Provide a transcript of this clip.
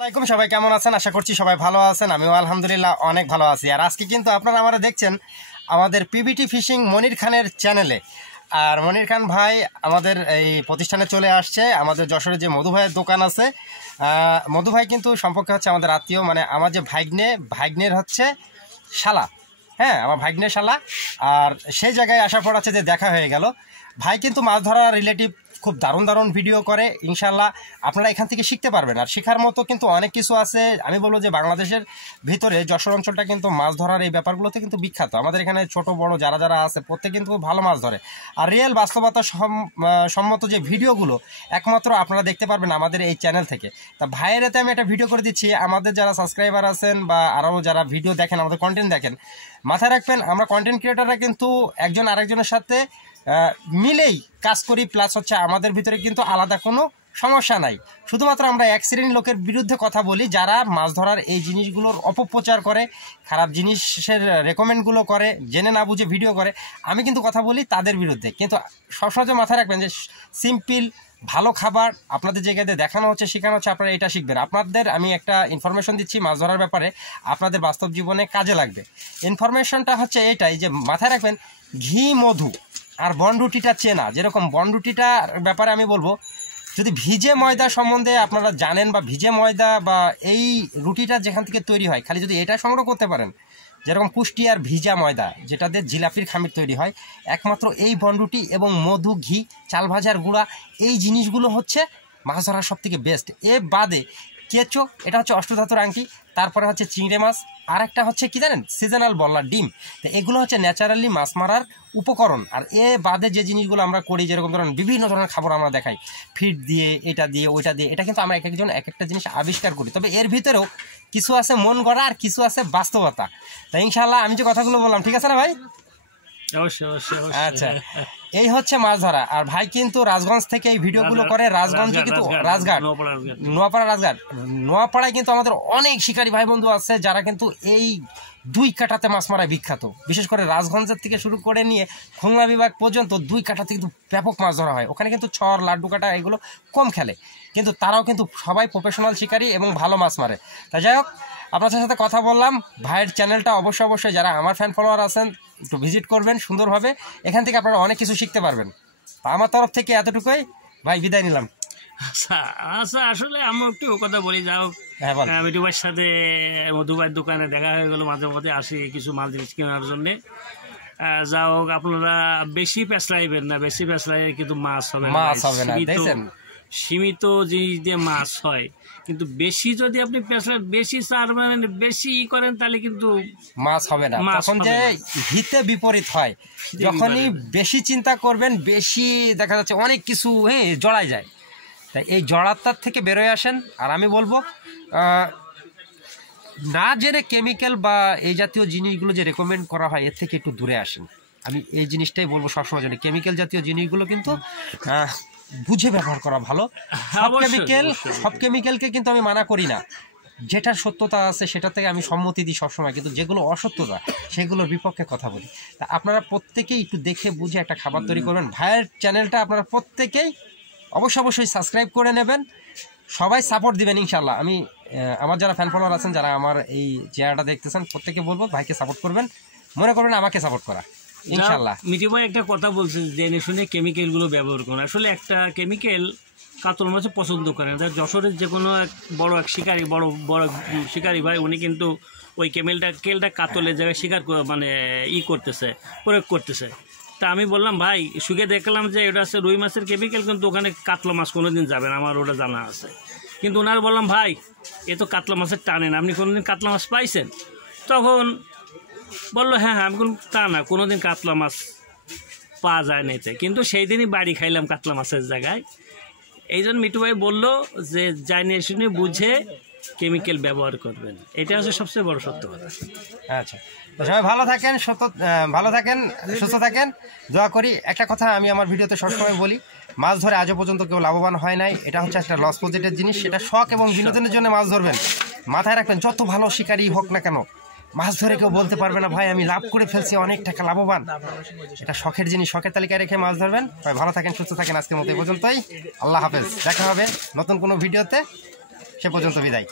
আসসালামু সবাই কেমন আছেন? আশা করছি সবাই ভালো আছেন। আমিও আলহামদুলিল্লাহ অনেক ভালো আছি। আর আজকে কিন্তু আপনারা আমরা দেখছেন আমাদের পিবিটি ফিশিং মনির খানের চ্যানেলে। আর মনির খান ভাই আমাদের এই প্রতিষ্ঠানে চলে আসছে। আমাদের যশোরে যে মধু ভাইয়ের দোকান আছে, মধু ভাই কিন্তু সম্পর্কে হচ্ছে আমাদের আত্মীয়, মানে আমার যে ভাগ্নের হচ্ছে শালা। হ্যাঁ, আমার ভাগ্নের শালা। আর সেই জায়গায় আসার পর আছে যে দেখা হয়ে গেল। ভাই কিন্তু মাছ ধরা রিলেটিভ খুব দারুণ ভিডিও করে। ইনশাল্লাহ আপনারা এখান থেকে শিখতে পারবেন। আর শেখার মতো কিন্তু অনেক কিছু আছে। আমি বলবো যে বাংলাদেশের ভিতরে যশোর অঞ্চলটা কিন্তু মাছ ধরার এই ব্যাপারগুলোতে কিন্তু বিখ্যাত। আমাদের এখানে ছোট বড় যারা আছে প্রত্যেকে কিন্তু ভালো মাছ ধরে। আর রিয়েল বাস্তবতা সম্মত যে ভিডিওগুলো একমাত্র আপনারা দেখতে পারবেন আমাদের এই চ্যানেল থেকে। তা ভাইয়ের এতে আমি একটা ভিডিও করে দিচ্ছি। আমাদের যারা সাবস্ক্রাইবার আছেন বা আরও যারা ভিডিও দেখেন, আমাদের কন্টেন্ট দেখেন, মাথায় রাখবেন আমরা কন্টেন্ট ক্রিয়েটাররা কিন্তু একজন আরেকজনের সাথে মিলেই কাজ করি। প্লাস হচ্ছে আমাদের ভিতরে কিন্তু আলাদা কোনো সমস্যা নাই। শুধুমাত্র আমরা এক শ্রেণীর লোকের বিরুদ্ধে কথা বলি যারা মাছ ধরার এই জিনিসগুলোর অপপ্রচার করে, খারাপ জিনিসের রেকমেন্ডগুলো করে, জেনে না বুঝে ভিডিও করে। আমি কিন্তু কথা বলি তাদের বিরুদ্ধে। কিন্তু সবসময় মাথায় রাখবেন যে সিম্পল ভালো খাবার আপনাদের জায়গাতে দেখানো হচ্ছে, শেখানো হচ্ছে, আপনারা এটা শিখবেন। আপনাদের আমি একটা ইনফরমেশন দিচ্ছি মাছ ধরার ব্যাপারে, আপনাদের বাস্তব জীবনে কাজে লাগবে। ইনফরমেশনটা হচ্ছে এটাই যে মাথায় রাখবেন ঘি, মধু আর বনরুটিটা চেনা। যেরকম বনরুটিটার ব্যাপারে আমি বলবো, যদি ভিজে ময়দা সম্বন্ধে আপনারা জানেন বা ভিজে ময়দা বা এই রুটিটা যেখান থেকে তৈরি হয়, খালি যদি এটা সংগ্রহ করতে পারেন, যেরকম পুষ্টি আর ভিজা ময়দা যেটাতে জিলাপির খামির তৈরি হয়, একমাত্র এই বনরুটি এবং মধু, ঘি, চাল ভাজার গুঁড়া, এই জিনিসগুলো হচ্ছে মাছ ধরার সব থেকে বেস্ট। এ বাদে কেঁচো, এটা হচ্ছে অষ্টধাতুর আংটি। তারপরে হচ্ছে চিংড়ে মাছ, আর একটা হচ্ছে কি জানেন, সিজনাল বল্লার ডিম। তো এগুলো হচ্ছে ন্যাচারালি মাছ মারার উপকরণ। আর এ বাদে যে জিনিসগুলো আমরা করি, যেরকম ধরেন বিভিন্ন ধরনের খাবার আমরা দেখাই, ফিড দিয়ে, এটা দিয়ে, ওইটা দিয়ে, এটা কিন্তু আমরা এক একজন এক একটা জিনিস আবিষ্কার করি। তবে এর ভিতরেও কিছু আছে মন গড়া আর কিছু আছে বাস্তবতা। তাই ইনশাআল্লাহ আমি যে কথাগুলো বললাম, ঠিক আছে না ভাই? আচ্ছা, এই হচ্ছে মাছ ধরা। আর ভাই কিন্তু রাজগঞ্জ থেকে এই ভিডিওগুলো করে। রাজগঞ্জে কিন্তু নোয়াপাড়ায় কিন্তু আমাদের অনেক শিকারী ভাই বন্ধু আছে যারা কিন্তু এই 2 কাঠাতে মাছ মারায় বিখ্যাত। বিশেষ করে রাজগঞ্জের থেকে শুরু করে নিয়ে খুলনা বিভাগ পর্যন্ত 2 কাঠাতে কিন্তু ব্যাপক মাছ ধরা হয়। ওখানে কিন্তু ছর, লাড্ডু কাটা এগুলো কম খেলে, কিন্তু তারাও কিন্তু সবাই প্রফেশনাল শিকারী এবং ভালো মাছ মারে। তাই যাই হোক, আপনাদের সাথে কথা বললাম। ভাইয়ের চ্যানেলটা অবশ্যই যারা আমার ফ্যান ফলোয়ার আছেন একটু ভিজিট করবেন, সুন্দরভাবে। এখান থেকে আপনারা অনেক কিছু শিখতে পারবেন। আমার তরফ থেকে এতটুকুই ভাই, বিদায় নিলাম। আচ্ছা, আসলে আমি একটু কথা বলি। যাও, মিঠু ভাইয়ের সাথে মধু ভাইয়ের দোকানে দেখা হয়ে গেলো, মাঝে মধ্যে আসি কিছু মাছ জিনিস কেনার জন্যে। যাও, আপনারা বেশি পেঁচলাইবেন না, বেশি পেঁচলাইলে কিন্তু মাছ হবে না। সীমিত জিনিস দিয়ে মাছ হয়, কিন্তু বেশি যদি আপনি বেশি চার বেশি করেন তাহলে কিন্তু মাছ হবে না। তখন যে হিতে বিপরীত হয়, যখনই বেশি চিন্তা করবেন, বেশি দেখা যাচ্ছে অনেক কিছু জড়ায় যায়। তাই এই জড়াতার থেকে বেরোয় আসেন। আর আমি বলবো না জেনে কেমিক্যাল বা এই জাতীয় জিনিসগুলো যে রেকমেন্ড করা হয় এর থেকে একটু দূরে আসেন। আমি এই জিনিসটাই বলবো সবসময় জন্য। কেমিক্যাল জাতীয় জিনিসগুলো কিন্তু বুঝে ব্যবহার করা ভালো। সব কেমিক্যালকে কিন্তু আমি মানা করি না। যেটার সত্যতা আছে সেটা থেকে আমি সম্মতি দিই সবসময়, কিন্তু যেগুলো অসত্যতা সেগুলোর বিপক্ষে কথা বলি। তা আপনারা প্রত্যেকেই একটু দেখে বুঝে একটা খাবার তৈরি করবেন। ভাইয়ের চ্যানেলটা আপনারা প্রত্যেকেই অবশ্যই সাবস্ক্রাইব করে নেবেন। সবাই সাপোর্ট দিবেন ইনশাল্লাহ। আমি আমার যারা ফ্যান ফলোয়ার আছেন, যারা আমার এই চেহারাটা দেখতেছেন, প্রত্যেকে বলবো ভাইকে সাপোর্ট করবেন, মনে করবেন আমাকে সাপোর্ট করা ইনশাল্লাহ। মিঠু ভাই একটা কথা বলছে, জেনে শুনে কেমিক্যালগুলো ব্যবহার করেন। আসলে একটা কেমিক্যাল কাতল মাছে পছন্দ করেন। যশোরের যে কোনো বড় এক শিকারী, বড় শিকারী ভাই, উনি কিন্তু ওই কেলটা কাতলের জায়গায় শিকার করতেছে, প্রয়োগ করতেছে। তা আমি বললাম, ভাই শুকে দেখলাম যে এটা আছে রুই মাছের কেমিক্যাল, কিন্তু ওখানে কাতলা মাছ কোনোদিন যাবে না, আমার ওটা জানা আছে। কিন্তু ওনার বললাম, ভাই এ তো কাতলা মাছের টানেন, আপনি কোনোদিন কাতলা মাছ পাইছেন? তখন বললো, হ্যাঁ, আমি তা না, কোনোদিন কাতলা মাছ পাওয়া যায় না এতে, কিন্তু সেই দিনই বাড়ি খাইলাম কাতলা মাছের জায়গায়। এই জন্য মিঠু ভাই বললো যে জানিয়ে শুনে বুঝে কেমিক্যাল ব্যবহার করবেন, এটা হচ্ছে সবচেয়ে বড় সত্য কথা। আচ্ছা, তো সবাই ভালো থাকেন, সুস্থ থাকেন, দোয়া করি। একটা কথা আমি আমার ভিডিওতে সবসময় বলি, মাছ ধরে আজও পর্যন্ত কেউ লাভবান হয় নাই। এটা হচ্ছে একটা লস প্রজেক্টের জিনিস। সেটা শখ এবং বিনোদনের জন্য মাছ ধরবেন। মাথায় রাখবেন, যত ভালো শিকারী হোক না কেন, মাছ ধরে কেউ বলতে পারবে না ভাই আমি লাভ করে ফেলছি, অনেক টাকা লাভবান। এটা শখের জিনিস, শখের তালিকায় রেখে মাছ ধরবেন। ভাই ভালো থাকেন, সুস্থ থাকেন। আজকের মতো এই পর্যন্তই। আল্লাহ হাফেজ। দেখা হবে নতুন কোনো ভিডিওতে। সে পর্যন্ত বিদায়।